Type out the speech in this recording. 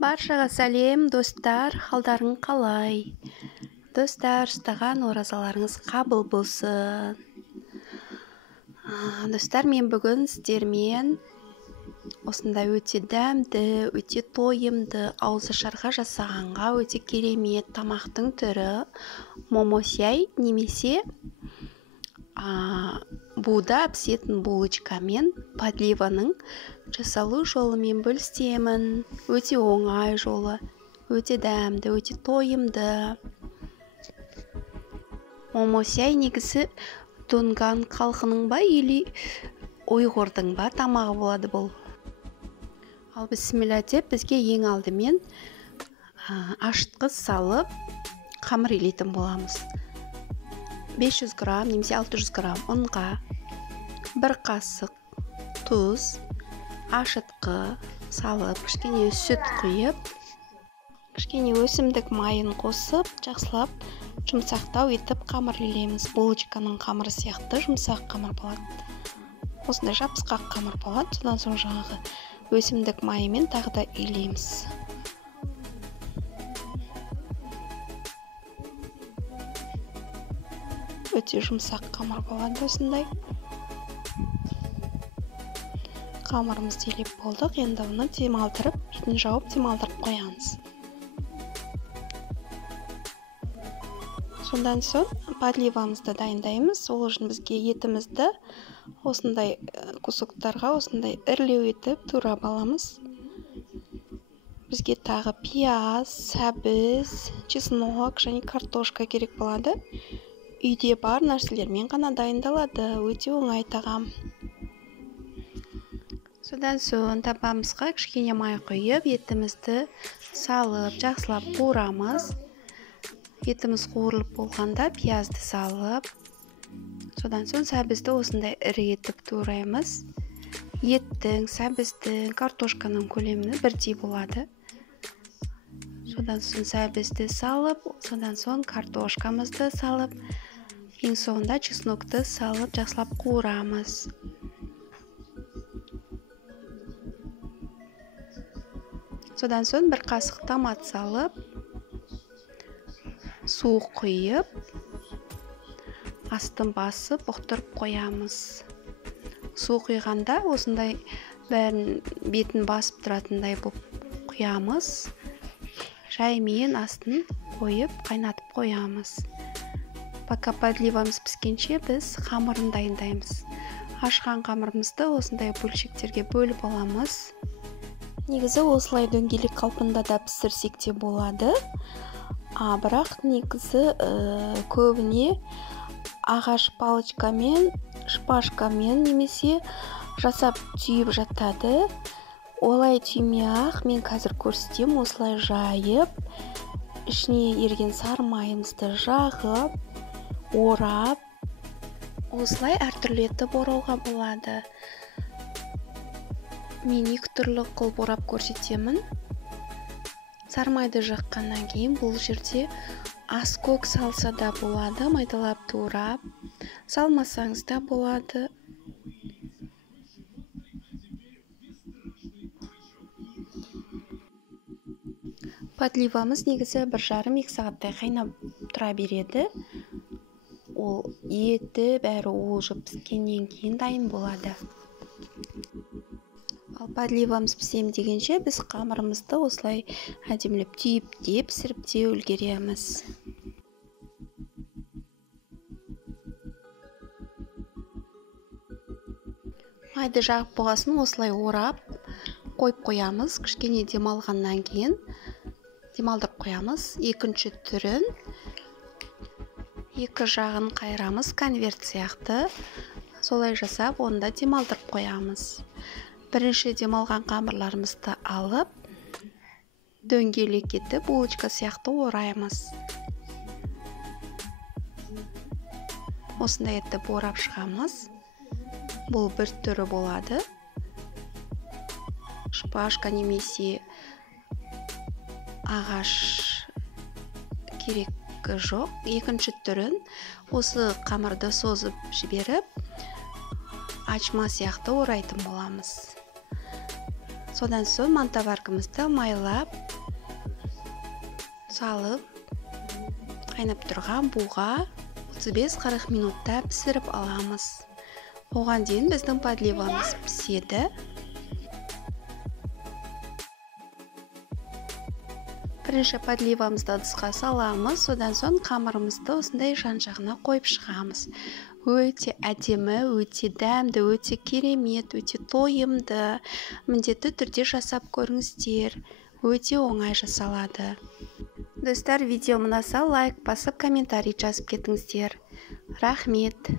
Баршаға сәлем, достар, қалдарың қалай? Достар, ұстаған оразаларыңыз қабыл болсын. Достар, мен бүгін сіздермен осындай өте дәмді, өте тойымды, ауызашарға жасағанға өте керемет тамақтың түрі момосяй немесе буда пісетін булочкамен подливаның жасалу жолымен бөлісемін. Өте оңай жолы, өте дәмді, өте тойымды. Момосяй негізі Донган халқының ба, или ұйғырдың ба тамағы болады бұл. Ал бісміллә деп бізге ең алдымен ашытқы салып қамыр илейтін боламыз. 500 грамм немесе 600 грамм ұнға, 1 қасық тұз, ашытқы салып, кішкене сүт құйып, кішкене өсімдік майын қосып, жақсылап жұмсақтау етіп қамыр илейміз. Булочканың қамыры сияқты жұмсақ қамыр болады. Осындай жабысқақ қамыр болады. Содан соң жаңағы өсімдік майымен тағы да илейміз. Өте жұмсақ қамыр болады осындай. Қамырымызды илеп болдық. Енді оны демалдырып, бетін жауып демалдырып қоямыз. Содан соң подливамызды дайындаймыз. Ол үшін бізге етімізді осындай кусоктарға осындай үрлеу етіп турап аламыз. Бізге тағы пияз, сәбіз, чеснок және картошка керек болады. Үйде бар нәрселермен ғана дайындалады. Өте оңай тағам. Содан соң табамызға кішкене май құйып, етімізді салып, жақсылап қуырамыз. Етіміз қуырылып болғанда пиязды салып, содан соң сәбізді осындай ірі етіп тураймыз. Еттің, сәбіздің, картошканың көлемі бірдей болады. Содан соң сәбізді салып, содан соң картошкамызды салып, ең соңында чеснокты салып, жақсылап қуырамыз. Содан соң 1 қасық томат салып, су құйып, астын басып, бұқтырып қоямыз. Су құйғанда осындай бәрін бетін басып тұратындай болып құямыз. Жаймен астын қойып, қайнатып қоямыз. Пока подливамыз піскенше біз қамырын дайындаймыз. Ашқан қамырымызды осындай бөлшектерге бөліп аламыз. Негізі осылай дөңгелек қалпында да пісірсек те болады. Бірақ негізі көбіне ағаш палочкамен, шпажкамен немесе жасап түйіп жатады. Олай түймей-ақ мен қазір көрсетем, осылай жайып, ішіне ерген сары майымызды жағып, орап, осылай әртүрлі етіп орауға болады. Мен 2 түрлі қылып орап көрсетемін. Сары майды жаққаннан кейін бұл жерде аскөк салса да болады, майдалап турап, салмасаңыз да болады. Подливамыз негізі 1,5-2 сағаттай қайнап тұра береді. Ол еті бәрі уылжып піскеннен кейін дайын болады. Ал подливамыз пісем дегенше біз қамырымызды осылай әдемілеп түйіп де пісіріп те үлгереміз. Майды жағып болғасын осылай орап қойып қоямыз. Кішкене демалғаннан кейін демалдырып қоямыз. Екінші түрін 2 жағын қайырамыз, конверт сияқты. Солай жасап, онда демалдырып қоямыз. Бірінші демалған қамырларымызды алып, дөңгелек етіп, булочка сияқты ораймыз. Осындай етіп орап шығамыз. Бұл бір түрі болады. Шпажка немесе ағаш керек жоқ. Екінші түрін осы қамырды созып жіберіп, ачма сияқты орайтын боламыз. Содан соң мантоваркамызды майлап салып, қайнап тұрған буға 35-40 минутта пісіріп аламыз. Оған дейін біздің подливамыз піседі. Бірінші подливамызды ыдысқа саламыз, содан соң қамырымызды осындай жан-жағына қойып шығамыз. Өте әдемі, өте дәмді, өте керемет, өте тойымды. Міндетті түрде жасап көріңіздер. Өте оңай жасалады. Достар, видео ұнаса лайк басып, комментарий жазып кетіңіздер. Рахмет.